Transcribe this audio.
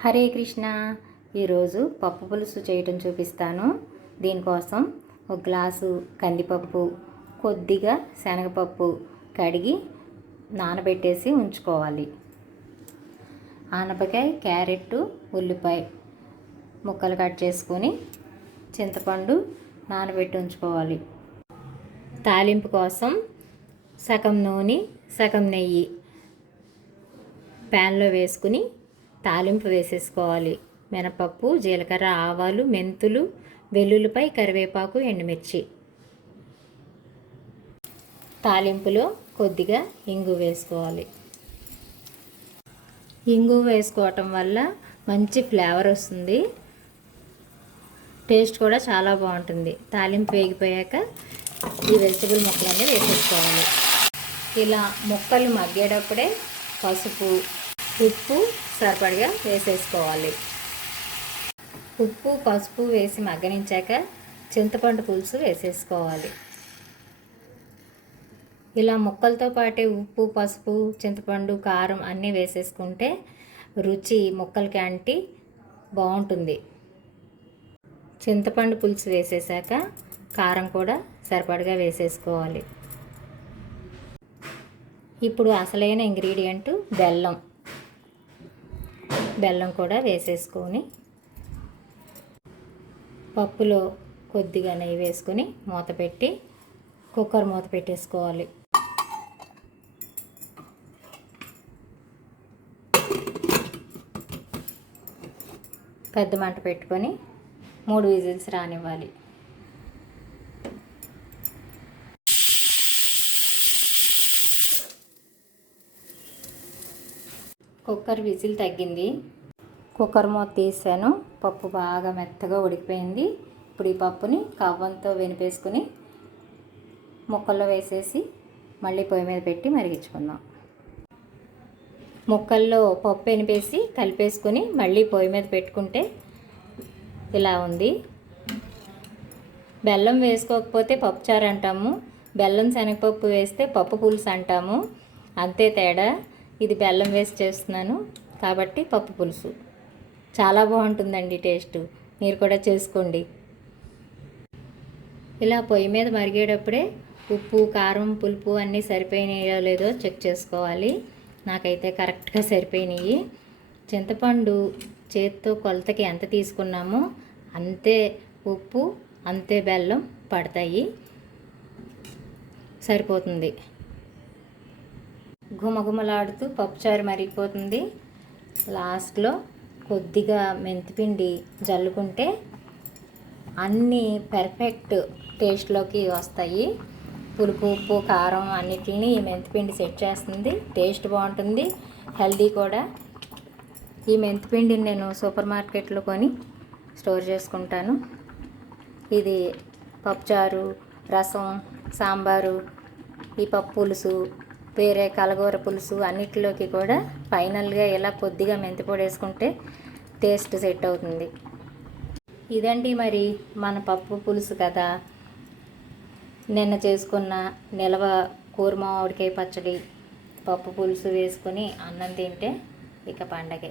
హరే కృష్ణ. ఈరోజు పప్పు పులుసు చేయటం చూపిస్తాను. దీనికోసం ఒక గ్లాసు కందిపప్పు కొద్దిగా శనగపప్పు కడిగి నానబెట్టేసి ఉంచుకోవాలి. ఆనపకాయ క్యారెట్ ఉల్లిపాయ ముక్కలు కట్ చేసుకొని చింతపండు నానబెట్టి ఉంచుకోవాలి. తాలింపు కోసం సగం నూనె సగం నెయ్యి ప్యాన్లో వేసుకుని తాలింపు వేసేసుకోవాలి. మినపప్పు జీలకర్ర ఆవాలు మెంతులు వెల్లుల్లిపై కరివేపాకు ఎండుమిర్చి. తాలింపులో కొద్దిగా ఇంగు వేసుకోవాలి. ఇంగు వేసుకోవటం వల్ల మంచి ఫ్లేవర్ వస్తుంది. టేస్ట్ కూడా చాలా బాగుంటుంది. తాలింపు వేగిపోయాక ఈ వెజిటబుల్ ముక్కలన్నీ వేసేసుకోవాలి. ఇలా ముక్కలు మగ్గేటప్పుడే పసుపు ఉప్పు సరిపడిగా వేసేసుకోవాలి. ఉప్పు పసుపు వేసి మగ్గనించాక చింతపండు పులుసు వేసేసుకోవాలి. ఇలా ముక్కలతో పాటే ఉప్పు పసుపు చింతపండు కారం అన్నీ వేసేసుకుంటే రుచి ముక్కలకి అంటి బాగుంటుంది. చింతపండు పులుసు వేసేసాక కారం కూడా సరిపడగా వేసేసుకోవాలి. ఇప్పుడు అసలైన ఇంగ్రీడియంట్ బెల్లం. బెల్లం కూడా వేసేసుకొని పప్పులో కొద్దిగా నెయ్యి వేసుకొని మూత పెట్టి కుక్కర్ మూత పెట్టేసుకోవాలి. పెద్ద మంట పెట్టుకొని మూడు విజిల్స్ రానివ్వాలి. కుక్కర్ విజిల్ తగ్గింది. కుక్కర్ మూత తీసాను. పప్పు బాగా మెత్తగా ఉడికిపోయింది. ఇప్పుడు ఈ పప్పుని కవ్వంతో వెనిపేసుకుని ముక్కల్లో వేసేసి మళ్ళీ పొయ్యి మీద పెట్టి మరిగించుకుందాం. ముక్కల్లో పప్పు వినిపేసి కలిపేసుకొని మళ్ళీ పొయ్యి మీద పెట్టుకుంటే ఇలా ఉంది. బెల్లం వేసుకోకపోతే పప్పుచారు అంటాము. బెల్లం శనగపప్పు వేస్తే పప్పు పులుసు అంటాము. అంతే తేడా. ఇది బెల్లం వేసి చేస్తున్నాను కాబట్టి పప్పు పులుసు. చాలా బాగుంటుందండి టేస్ట్. మీరు కూడా చేసుకోండి. ఇలా పొయ్యి మీద మరిగేటప్పుడే ఉప్పు కారం పులుపు అన్నీ సరిపోయినాయో లేదో చెక్ చేసుకోవాలి. నాకైతే కరెక్ట్గా సరిపోయినాయి. చింతపండు చేత్తో కొలతకి ఎంత తీసుకున్నామో అంతే ఉప్పు అంతే బెల్లం పడతాయి. సరిపోతుంది. గుమగుమలాడుతూ పప్పుచారు మరిగిపోతుంది. లాస్ట్లో కొద్దిగా మెంతిపిండి జల్లుకుంటే అన్నీ పెర్ఫెక్ట్ టేస్ట్లోకి వస్తాయి. పులుపు ఉప్పు కారం అన్నిటిని ఈ మెంతిపిండి సెట్ చేస్తుంది. టేస్ట్ బాగుంటుంది హెల్దీ కూడా. ఈ మెంతిపిండిని నేను సూపర్ మార్కెట్లో కొని స్టోర్ చేసుకుంటాను. ఇది పప్పుచారు రసం సాంబారు ఈ పప్పు పులుసు వేరే కలగూర పులుసు అన్నిటిలోకి కూడా ఫైనల్గా ఇలా కొద్దిగా మెంతిపొడి వేసుకుంటే టేస్ట్ సెట్ అవుతుంది. ఇదండి మరి మన పప్పు పులుసు కదా. నిన్న చేసుకున్న నిలవ కూర మామిడికాయ పచ్చడి పప్పు పులుసు వేసుకొని అన్నం తింటే ఇక పండగే.